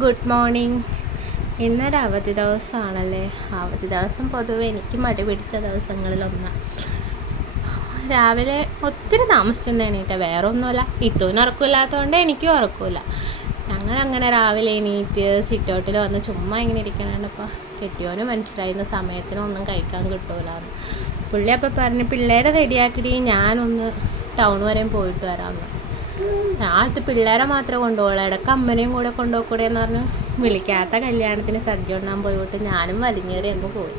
Good morning. ഇന്നൊരു അവധി ദിവസമാണല്ലേ. അവധി ദിവസം പൊതുവെ എനിക്ക് മടി പിടിച്ച ദിവസങ്ങളിലൊന്നാണ്. രാവിലെ ഒത്തിരി താമസിച്ചിട്ടുണ്ട് എണീറ്റ്. വേറെ ഒന്നുമല്ല, ഇത്തൂന് ഉറക്കമില്ലാത്തതുകൊണ്ട് എനിക്കും ഉറക്കമില്ല. ഞങ്ങളങ്ങനെ രാവിലെ എണീറ്റ് സിറ്റൗട്ടിൽ വന്ന് ചുമ്മാ ഇങ്ങനെ ഇരിക്കണുണ്ട്. ഇപ്പോൾ കെട്ടിയോന് മനസ്സിലായിരുന്ന സമയത്തിനൊന്നും കഴിക്കാൻ കിട്ടൂലെന്ന്. പുള്ളി അപ്പോൾ പറഞ്ഞ് പിള്ളേരെ റെഡിയാക്കിയിട്ട് ഞാനൊന്ന് ടൗൺ വരെയും പോയിട്ട് വരാമെന്ന്. ഞാനടുത്ത് പിള്ളേരെ മാത്രമേ കൊണ്ടുപോകുള്ളൂ, ഇടയ്ക്ക് അമ്മനെയും കൂടെ കൊണ്ടുപോകൂടെ എന്ന് പറഞ്ഞ് വിളിക്കാത്ത കല്യാണത്തിന് സദ്യ ഉണ്ണാൻ പോയിട്ട് ഞാനും വലിഞ്ഞേറി അങ്ങ് പോയി.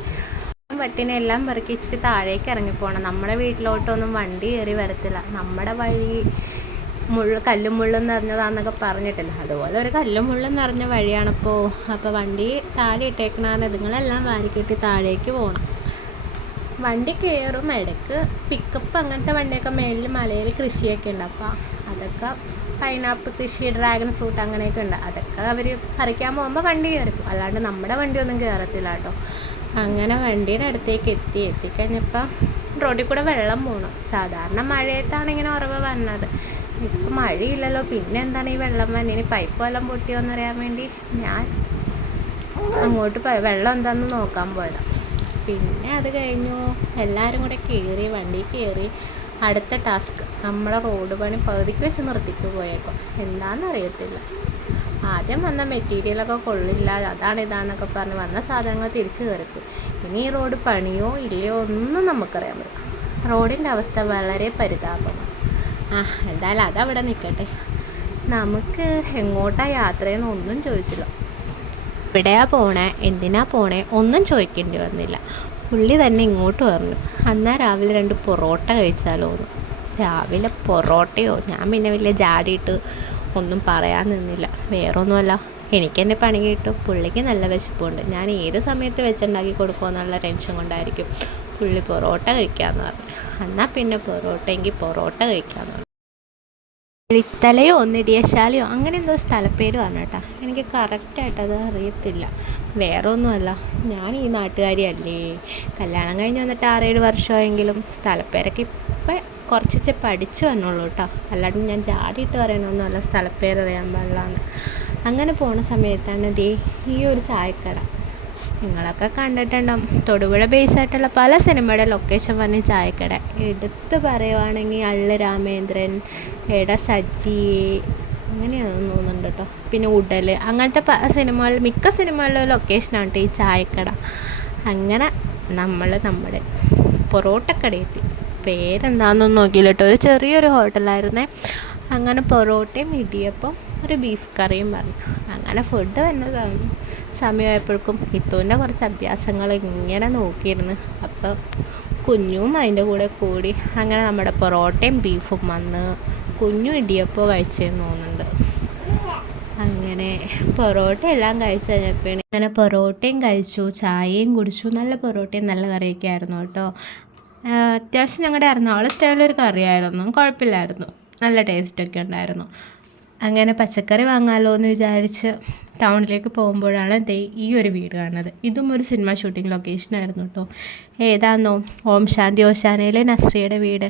വട്ടിനെ എല്ലാം പെറുക്കി ഇച്ചിരി താഴേക്ക് ഇറങ്ങിപ്പോണം. നമ്മുടെ വീട്ടിലോട്ടൊന്നും വണ്ടി കയറി വരത്തില്ല. നമ്മുടെ വഴി കല്ലും മുള്ളും നിറഞ്ഞതാന്നൊക്കെ പറഞ്ഞിട്ടില്ല, അതുപോലെ ഒരു കല്ലും മുള്ളും നിറഞ്ഞ വഴിയാണിപ്പോൾ. അപ്പോൾ വണ്ടി താഴെ ഇട്ടേക്കണാണ്. ഇതുങ്ങളെല്ലാം വാരിക്കെട്ടി താഴേക്ക് പോകണം. വണ്ടി കയറും, ഇടയ്ക്ക് പിക്കപ്പ് അങ്ങനത്തെ വണ്ടിയൊക്കെ മേളിൽ മലയിൽ കൃഷിയൊക്കെ ഉണ്ട്. അപ്പോൾ അതൊക്കെ പൈനാപ്പിൾ കൃഷി, ഡ്രാഗൺ ഫ്രൂട്ട് അങ്ങനെയൊക്കെ ഉണ്ട്. അതൊക്കെ അവർ പറിക്കാൻ പോകുമ്പോൾ വണ്ടി കയറിക്കും, അല്ലാണ്ട് നമ്മുടെ വണ്ടിയൊന്നും കയറത്തില്ല കേട്ടോ. അങ്ങനെ വണ്ടിയുടെ അടുത്തേക്ക് എത്തിക്കഴിഞ്ഞപ്പോൾ റോഡിൽ കൂടെ വെള്ളം പോകണം. സാധാരണ മഴയത്താണ് ഇങ്ങനെ ഉറവ് വന്നത്. ഇപ്പം മഴയില്ലല്ലോ, പിന്നെ എന്താണ് ഈ വെള്ളം വന്ന്? ഇനി പൈപ്പ് വല്ലതും പൊട്ടിയോ എന്നറിയാൻ വേണ്ടി ഞാൻ അങ്ങോട്ട് വെള്ളം എന്താണെന്ന് നോക്കാൻ പോയതാണ്. പിന്നെ അത് കഴിഞ്ഞു എല്ലാവരും കൂടെ കയറി, വണ്ടി കയറി. അടുത്ത ടാസ്ക്, നമ്മളെ റോഡ് പണി പകുതിക്ക് വെച്ച് നിർത്തിക്ക് പോയേക്കും. എന്താണെന്നറിയത്തില്ല. ആദ്യം വന്ന മെറ്റീരിയലൊക്കെ കൊള്ളില്ല, അതാണ് ഇതാണെന്നൊക്കെ പറഞ്ഞ് വന്ന സാധനങ്ങൾ തിരിച്ചു കയറിക്കും. ഇനി ഈ റോഡ് പണിയോ ഇല്ലയോ ഒന്നും നമുക്കറിയാൻ പറ്റും. റോഡിൻ്റെ അവസ്ഥ വളരെ പരിതാപമാണ്. എന്തായാലും അതവിടെ നിൽക്കട്ടെ. നമുക്ക് എങ്ങോട്ടാണ് യാത്രയെന്ന് ഒന്നും ചോദിച്ചില്ല. എവിടെയാ പോണേ, എന്തിനാ പോണേ ഒന്നും ചോദിക്കേണ്ടി വന്നില്ല. പുള്ളി തന്നെ ഇങ്ങോട്ട് പറഞ്ഞു, എന്നാൽ രാവിലെ 2 പൊറോട്ട കഴിച്ചാലോ എന്ന്. രാവിലെ പൊറോട്ടയോ? ഞാൻ പിന്നെ വലിയ ജാടിയിട്ട് ഒന്നും പറയാൻ നിന്നില്ല. വേറൊന്നുമല്ല, എനിക്കെൻ്റെ പണി കിട്ടും, പുള്ളിക്ക് നല്ല വിശപ്പുണ്ട്. ഞാൻ ഏത് സമയത്ത് വെച്ചുണ്ടാക്കി കൊടുക്കുമെന്നുള്ള ടെൻഷൻ കൊണ്ടായിരിക്കും പുള്ളി പൊറോട്ട കഴിക്കാമെന്ന് പറഞ്ഞു. എന്നാൽ പിന്നെ പൊറോട്ടയെങ്കിൽ പൊറോട്ട കഴിക്കാമെന്ന് പറഞ്ഞു. ഇത്തലയോ നെടിയശാലയോ അങ്ങനെ എന്തോ സ്ഥലപ്പേര് പറഞ്ഞു കേട്ടോ. എനിക്ക് കറക്റ്റായിട്ടത് അറിയത്തില്ല. വേറെ ഒന്നുമല്ല, ഞാൻ ഈ നാട്ടുകാരിയല്ലേ. കല്യാണം കഴിഞ്ഞ് വന്നിട്ട് 6-7 വർഷമായെങ്കിലും സ്ഥലപ്പേരൊക്കെ ഇപ്പം കുറച്ച് പഠിച്ചു വന്നുള്ളൂ കേട്ടോ. അല്ലാണ്ട് ഞാൻ ജാടിയിട്ട് പറയണമൊന്നുമല്ല സ്ഥലപ്പേരറിയാൻ പാടില്ലാന്ന്. അങ്ങനെ പോണ സമയത്താണ് ഈ ഒരു ചായക്കട. നിങ്ങളൊക്കെ കണ്ടിട്ടുണ്ടാവും, തൊടുപുഴ ബേസായിട്ടുള്ള പല സിനിമയുടെ ലൊക്കേഷൻ വന്ന ചായക്കട. എടുത്ത് പറയുവാണെങ്കിൽ അള്ള് രാമേന്ദ്രൻ, സജ്ജി, അങ്ങനെയാണെന്ന് തോന്നുന്നുണ്ട് കേട്ടോ. പിന്നെ ഉടൽ, അങ്ങനത്തെ മിക്ക സിനിമകളിലും ലൊക്കേഷനാണ് കേട്ടോ ഈ ചായക്കട. അങ്ങനെ നമ്മുടെ പൊറോട്ടക്കടയെത്തി. പേരെന്താണെന്നൊന്നും നോക്കിയില്ല കേട്ടോ. ഒരു ചെറിയൊരു ഹോട്ടലായിരുന്നേ. അങ്ങനെ പൊറോട്ടയും ഇടിയപ്പം ഒരു ബീഫ് കറിയും പറഞ്ഞു. അങ്ങനെ ഫുഡ് വന്നതാണ്. സമയമായപ്പോഴേക്കും ഇത്തൂൻ്റെ കുറച്ച് അഭ്യാസങ്ങൾ ഇങ്ങനെ നോക്കിയിരുന്നു. അപ്പോൾ കുഞ്ഞും അതിൻ്റെ കൂടെ കൂടി. അങ്ങനെ നമ്മുടെ പൊറോട്ടയും ബീഫും വന്ന് കുഞ്ഞു ഇടിയപ്പോൾ കഴിച്ചെന്ന് തോന്നുന്നുണ്ട്. അങ്ങനെ പൊറോട്ട എല്ലാം കഴിച്ച് കഴിഞ്ഞപ്പോൾ അങ്ങനെ പൊറോട്ടയും കഴിച്ചു, ചായയും കുടിച്ചു. നല്ല പൊറോട്ടയും നല്ല കറിയൊക്കെ ആയിരുന്നു കേട്ടോ. അത്യാവശ്യം ഞങ്ങളുടെ എറണാകുളം സ്റ്റൈലൊരു കറിയായിരുന്നു, കുഴപ്പമില്ലായിരുന്നു, നല്ല ടേസ്റ്റൊക്കെ ഉണ്ടായിരുന്നു. അങ്ങനെ പച്ചക്കറി വാങ്ങാമല്ലോ എന്ന് വിചാരിച്ച് ടൗണിലേക്ക് പോകുമ്പോഴാണ് ഈ ഒരു വീട് കാണുന്നത്. ഇതും ഒരു സിനിമ ഷൂട്ടിംഗ് ലൊക്കേഷനായിരുന്നു കേട്ടോ. ഏതാണെന്നോ, ഓം ശാന്തി ഓശാനയിലെ നസ്രിയയുടെ വീട്.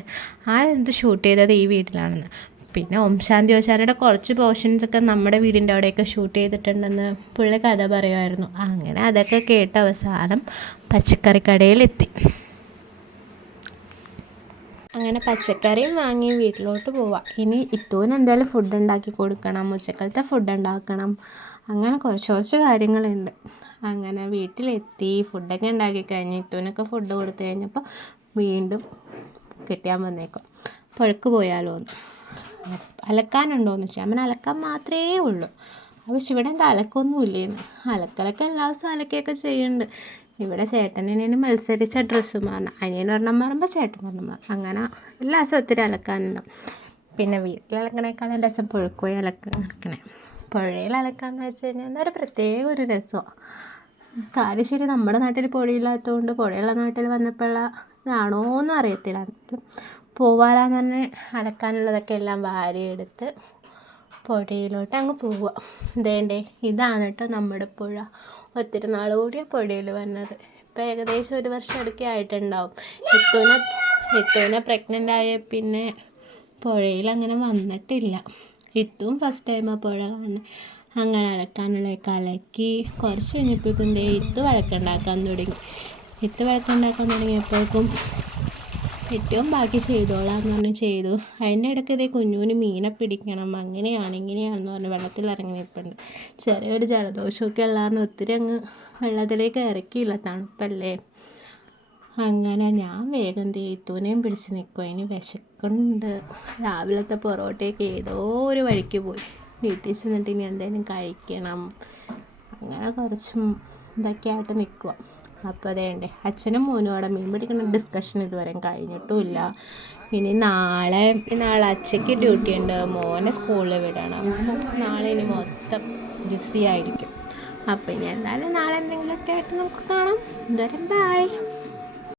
എന്ത് ഷൂട്ട് ചെയ്തത് ഈ വീട്ടിലാണെന്ന്. പിന്നെ ഓം ശാന്തി ഓശാനയുടെ കുറച്ച് പോർഷൻസൊക്കെ നമ്മുടെ വീടിൻ്റെ അവിടെയൊക്കെ ഷൂട്ട് ചെയ്തിട്ടുണ്ടെന്ന് പുള്ളി കഥ പറയുമായിരുന്നു. അങ്ങനെ അതൊക്കെ കേട്ട് അവസാനം പച്ചക്കറി കടയിലെത്തി. അങ്ങനെ പച്ചക്കറിയും വാങ്ങി വീട്ടിലോട്ട് പോവാം. ഇനി ഇത്തൂന് എന്തായാലും ഫുഡ് ഉണ്ടാക്കി കൊടുക്കണം, ഉച്ചക്കലത്തെ ഫുഡ് ഉണ്ടാക്കണം, അങ്ങനെ കുറച്ച് കാര്യങ്ങളുണ്ട്. അങ്ങനെ വീട്ടിലെത്തി ഫുഡൊക്കെ ഉണ്ടാക്കി കഴിഞ്ഞ് ഇത്തൂനൊക്കെ ഫുഡ് കൊടുത്തു കഴിഞ്ഞപ്പോൾ വീണ്ടും കെട്ടിയാൻ വന്നേക്കും. പുഴക്ക് പോയാലോ എന്ന്. അലക്കാനുണ്ടോയെന്ന് വെച്ചാൽ അവൻ അലക്കാൻ മാത്രമേ ഉള്ളൂ. പക്ഷെ ഇവിടെ എന്താ അലക്കൊന്നുമില്ലേന്ന്. അലക്കലൊക്കെ എല്ലാ ദിവസവും അലക്കുകയൊക്കെ ചെയ്യുന്നുണ്ട്. ഇവിടെ ചേട്ടനും മത്സരിച്ച ഡ്രസ്സ് മാറണം. അനിയൻ ഒരെണ്ണം മാറുമ്പോൾ ചേട്ടൻ ഒരെണ്ണം മാറും. അങ്ങനെ എല്ലാ ദിവസവും ഒത്തിരി അലക്കാനുണ്ടാവും. പിന്നെ വീട്ടിൽ അലക്കണേക്കാളും രസം പുഴക്ക് പോയി അലക്കണേ. പുഴയിൽ അലക്കാമെന്ന് വെച്ച് കഴിഞ്ഞാൽ ഒരു പ്രത്യേക ഒരു രസമാണ്. കാര്യം ശരി, നമ്മുടെ നാട്ടിൽ പുഴയില്ലാത്തതുകൊണ്ട് പുഴയുള്ള നാട്ടിൽ വന്നപ്പോഴുള്ള ഇതാണോയെന്നും അറിയത്തില്ല. പോവാലാന്ന് പറഞ്ഞ് അലക്കാനുള്ളതൊക്കെ എല്ലാം വാരിയെടുത്ത് പുഴയിലോട്ട് അങ്ങ് പോവുക. ഇതാണ് കേട്ടോ നമ്മുടെ പുഴ. ഒത്തിരി നാൾ കൂടിയാണ് പുഴയിൽ വന്നത്. ഇപ്പോൾ ഏകദേശം 1 വർഷം അടുക്കെ ആയിട്ടുണ്ടാവും. ഇത്തൂനെ പ്രഗ്നൻ്റ് ആയ പിന്നെ പുഴയിൽ അങ്ങനെ വന്നിട്ടില്ല. ഇത്തും ഫസ്റ്റ് ടൈം ആ പുഴ കാണുന്നത്. അങ്ങനെ അലക്കാനുള്ളതൊക്കെ അലക്കി കുറച്ച് കഴിഞ്ഞപ്പോഴേക്കും ഇത്ത് വഴക്കുണ്ടാക്കാൻ തുടങ്ങിയപ്പോഴേക്കും ഏറ്റവും ബാക്കി ചെയ്തോളാന്ന് പറഞ്ഞ് ചെയ്തു. അതിൻ്റെ ഇടയ്ക്ക് കുഞ്ഞുവിന് മീനെ പിടിക്കണം, അങ്ങനെയാണ് ഇങ്ങനെയാണെന്ന് പറഞ്ഞ് വെള്ളത്തിൽ ഇറങ്ങി നിൽപ്പുണ്ട്. ചെറിയൊരു ജലദോഷമൊക്കെ ഉള്ളതാണ്, ഒത്തിരി അങ്ങ് വെള്ളത്തിലേക്ക് ഇറക്കിയില്ല, തണുപ്പല്ലേ. അങ്ങനെ ഞാൻ വേഗം ഇത്തുവിനെയും പിടിച്ച് നിൽക്കും. ഇനി വിശക്കുന്നുണ്ട്. രാവിലത്തെ പൊറോട്ടയൊക്കെ ഏതോ ഒരു വഴിക്ക് പോയി. വീട്ടിൽ ചെന്നിട്ട് ഇനി എന്തെങ്കിലും കഴിക്കണം. അങ്ങനെ കുറച്ചും ഇതൊക്കെ ആയിട്ട് നിൽക്കുക. അപ്പോൾ അതേണ്ടേ അച്ഛനും മോനും അവിടെ മീൻ പിടിക്കുന്ന ഡിസ്കഷൻ ഇതുവരെ കഴിഞ്ഞിട്ടുമില്ല. ഇനി നാളെ അച്ഛയ്ക്ക് ഡ്യൂട്ടി ഉണ്ട്, മോനെ സ്കൂളിൽ വിടണം. നാളെ ഇനി മൊത്തം ബിസി ആയിരിക്കും. അപ്പോൾ ഇനി എന്തായാലും നാളെ എന്തെങ്കിലുമൊക്കെ ആയിട്ട് നമുക്ക് കാണാം. എന്തായാലും ബൈ.